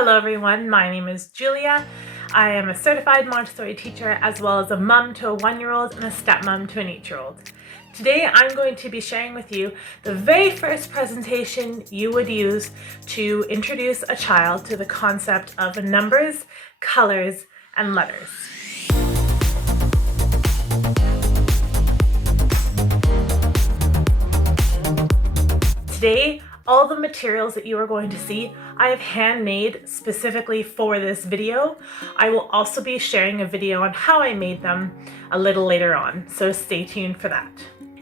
Hello everyone, my name is Julia. I am a certified Montessori teacher as well as a mum to a 1-year-old and a stepmom to an 8-year-old. Today I'm going to be sharing with you the very first presentation you would use to introduce a child to the concept of numbers, colors, and letters. Today, all the materials that you are going to see, I have handmade specifically for this video. I will also be sharing a video on how I made them a little later on, so stay tuned for that.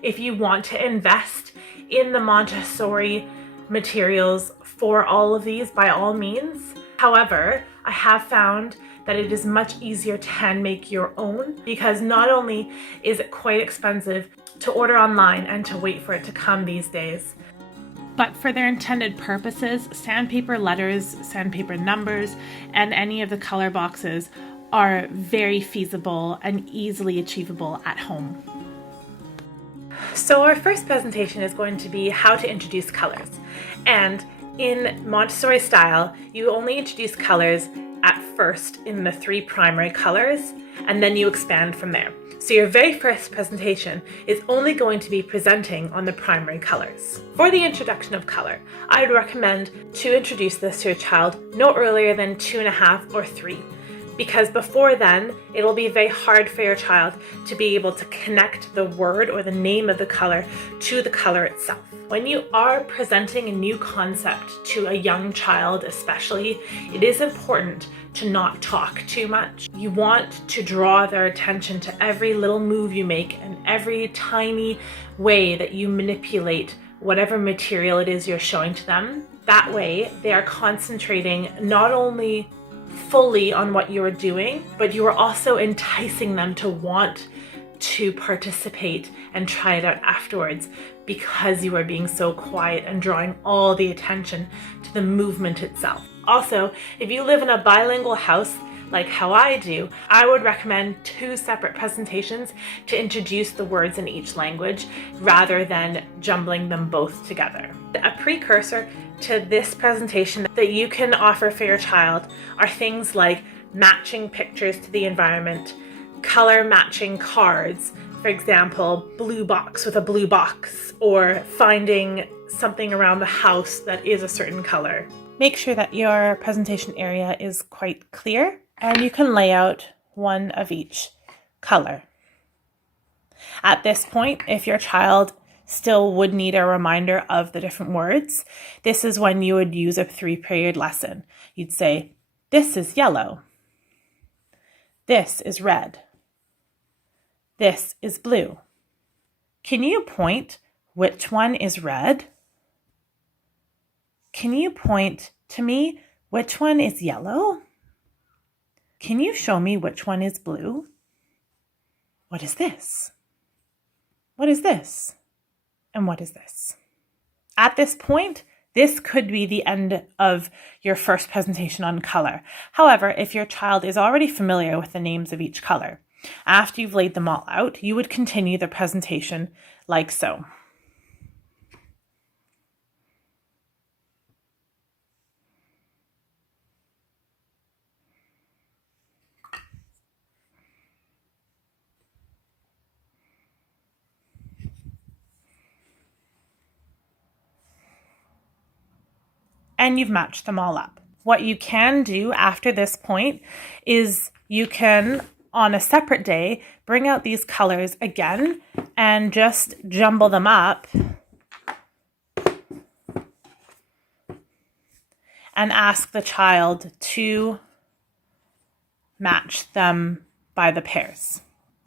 If you want to invest in the Montessori materials for all of these, by all means. However, I have found that it is much easier to hand make your own because not only is it quite expensive to order online and to wait for it to come these days, but for their intended purposes, sandpaper letters, sandpaper numbers, and any of the color boxes are very feasible and easily achievable at home. So our first presentation is going to be how to introduce colors. And in Montessori style, you only introduce colors at first in the 3 primary colors, and then you expand from there. So your very first presentation is only going to be presenting on the primary colors. For the introduction of color, I would recommend to introduce this to a child no earlier than 2.5 or 3, because before then, it'll be very hard for your child to be able to connect the word or the name of the color to the color itself. When you are presenting a new concept to a young child especially, it is important to not talk too much. You want to draw their attention to every little move you make and every tiny way that you manipulate whatever material it is you're showing to them. That way, they are concentrating not only fully on what you're doing, but you are also enticing them to want to participate and try it out afterwards because you are being so quiet and drawing all the attention to the movement itself. Also, if you live in a bilingual house like how I do, I would recommend 2 separate presentations to introduce the words in each language rather than jumbling them both together. A precursor to this presentation that you can offer for your child are things like matching pictures to the environment, color matching cards, for example, blue box with a blue box, or finding something around the house that is a certain color. Make sure that your presentation area is quite clear and you can lay out one of each color. At this point, if your child still would need a reminder of the different words, this is when you would use a 3-period lesson. You'd say, this is yellow. This is red. This is blue. Can you point which one is red? Can you point to me which one is yellow? Can you show me which one is blue? What is this? What is this? And what is this? At this point, this could be the end of your first presentation on color. However, if your child is already familiar with the names of each color, after you've laid them all out, you would continue the presentation like so. And you've matched them all up. What you can do after this point is you can, on a separate day, bring out these colors again and just jumble them up and ask the child to match them by the pairs.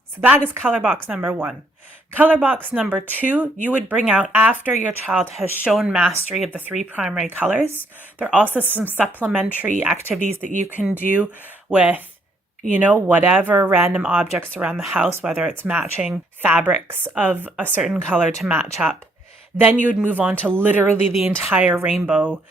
So that is color box number 1. Color box number 2, you would bring out after your child has shown mastery of the 3 primary colors. There are also some supplementary activities that you can do with, whatever random objects around the house, whether it's matching fabrics of a certain color to match up. Then you would move on to literally the entire rainbow,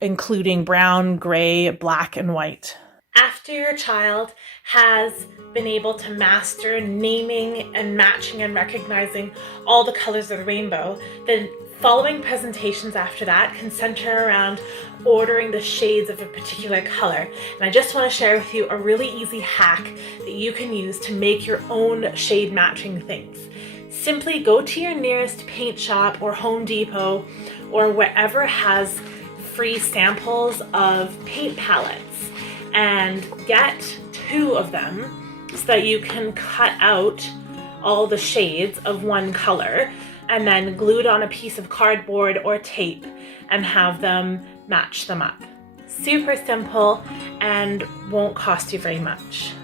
including brown, gray, black, and white. After your child has been able to master naming and matching and recognizing all the colors of the rainbow, the following presentations after that can center around ordering the shades of a particular color. And I just want to share with you a really easy hack that you can use to make your own shade matching things. Simply go to your nearest paint shop or Home Depot or wherever has free samples of paint palettes and get 2 of them so that you can cut out all the shades of one color and then glue it on a piece of cardboard or tape and have them match them up. Super simple and won't cost you very much.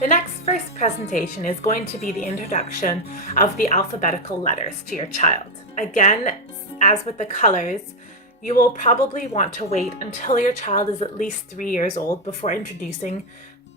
The next first presentation is going to be the introduction of the alphabetical letters to your child. Again, as with the colors, you will probably want to wait until your child is at least 3 years old before introducing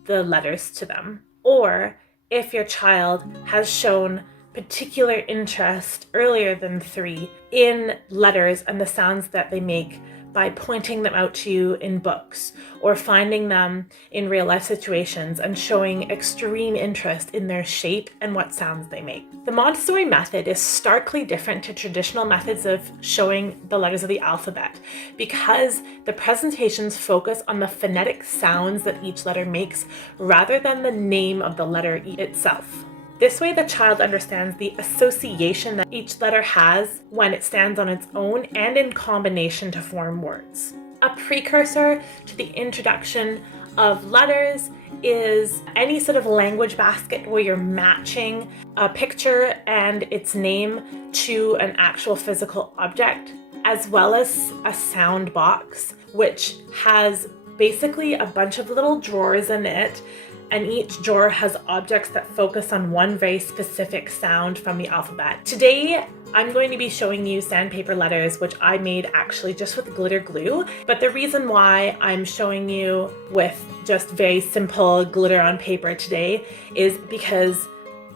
the letters to them. Or if your child has shown particular interest earlier than 3 in letters and the sounds that they make by pointing them out to you in books or finding them in real life situations and showing extreme interest in their shape and what sounds they make. The Montessori method is starkly different to traditional methods of showing the letters of the alphabet because the presentations focus on the phonetic sounds that each letter makes rather than the name of the letter itself. This way, the child understands the association that each letter has when it stands on its own and in combination to form words. A precursor to the introduction of letters is any sort of language basket where you're matching a picture and its name to an actual physical object, as well as a sound box, which has basically a bunch of little drawers in it, and each drawer has objects that focus on one very specific sound from the alphabet. Today, I'm going to be showing you sandpaper letters, which I made actually just with glitter glue. But the reason why I'm showing you with just very simple glitter on paper today is because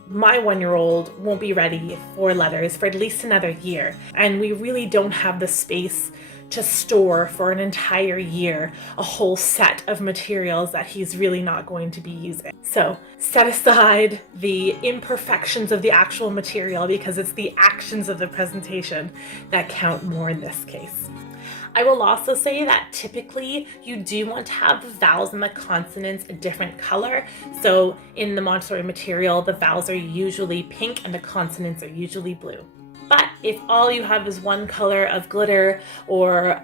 my 1-year-old won't be ready for letters for at least another year. And we really don't have the space to store for an entire year a whole set of materials that he's really not going to be using. So set aside the imperfections of the actual material because it's the actions of the presentation that count more in this case. I will also say that typically you do want to have the vowels and the consonants a different color. So in the Montessori material, the vowels are usually pink and the consonants are usually blue. But if all you have is one color of glitter or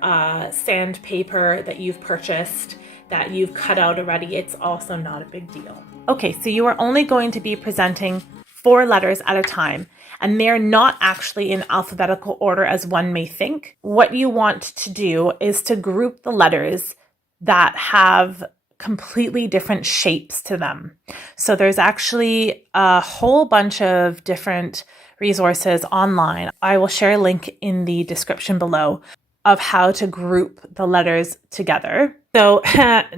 sandpaper that you've purchased, that you've cut out already, it's also not a big deal. Okay, so you are only going to be presenting 4 letters at a time, and they're not actually in alphabetical order as one may think. What you want to do is to group the letters that have completely different shapes to them. So there's actually a whole bunch of different resources online. I will share a link in the description below of how to group the letters together. So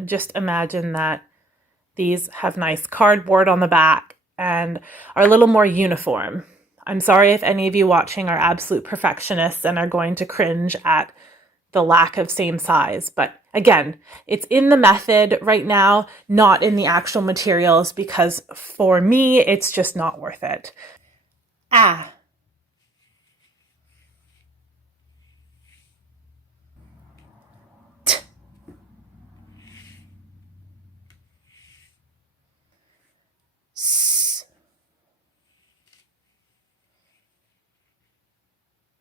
just imagine that these have nice cardboard on the back and are a little more uniform. I'm sorry if any of you watching are absolute perfectionists and are going to cringe at the lack of same size. But again, it's in the method right now, not in the actual materials, because for me, it's just not worth it. Ah. T. S.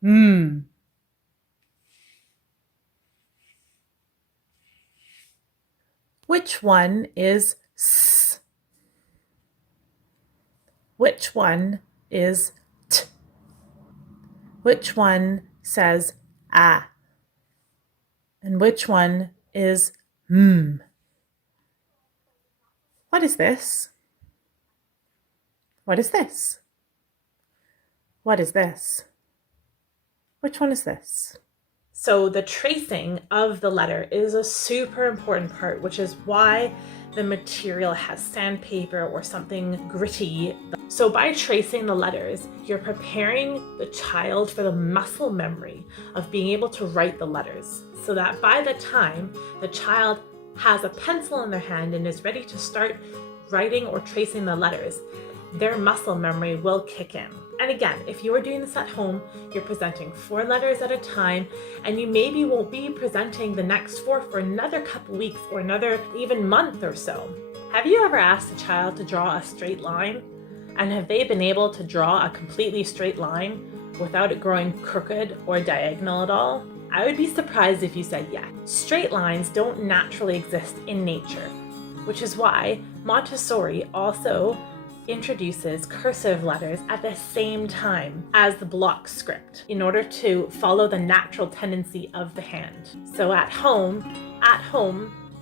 M. Which one is S? Which one is T? Which one says ah? And which one is M? What is this? What is this? What is this? Which one is this? So the tracing of the letter is a super important part, which is why the material has sandpaper or something gritty. So by tracing the letters, you're preparing the child for the muscle memory of being able to write the letters, so that by the time the child has a pencil in their hand and is ready to start writing or tracing the letters, their muscle memory will kick in. And again, if you are doing this at home, you're presenting 4 letters at a time, and you maybe won't be presenting the next 4 for another couple weeks or another even month or so. Have you ever asked a child to draw a straight line? And have they been able to draw a completely straight line without it growing crooked or diagonal at all? I would be surprised if you said yes. Straight lines don't naturally exist in nature, which is why Montessori also introduces cursive letters at the same time as the block script in order to follow the natural tendency of the hand. So at home,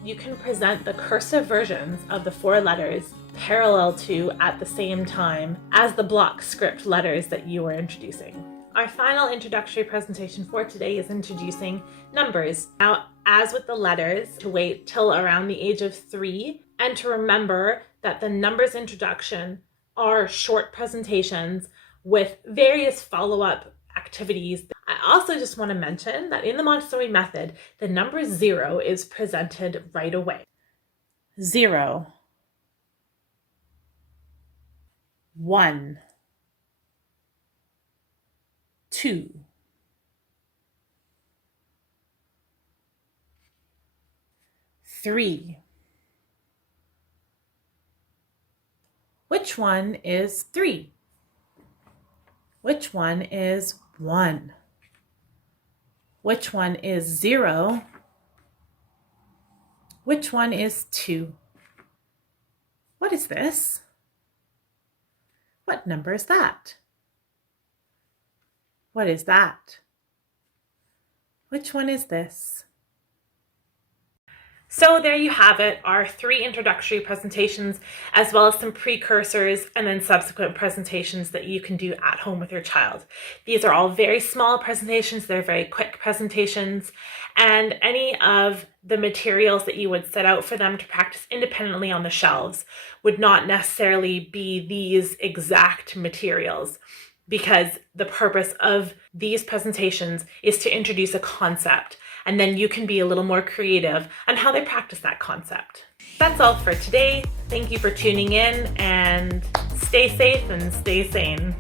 you can present the cursive versions of the 4 letters parallel to at the same time as the block script letters that you are introducing. Our final introductory presentation for today is introducing numbers. Now, as with the letters, to wait till around the age of 3 and to remember that the numbers introduction are short presentations with various follow-up activities. I also just want to mention that in the Montessori method, the number 0 is presented right away. 0, 1, 2, 3. Which one is 3? Which one is 1? Which one is 0? Which one is 2? What is this? What number is that? What is that? Which one is this? So there you have it, our 3 introductory presentations, as well as some precursors and then subsequent presentations that you can do at home with your child. These are all very small presentations, they're very quick presentations, and any of the materials that you would set out for them to practice independently on the shelves would not necessarily be these exact materials, because the purpose of these presentations is to introduce a concept, and then you can be a little more creative on how they practice that concept. That's all for today. Thank you for tuning in, and stay safe and stay sane.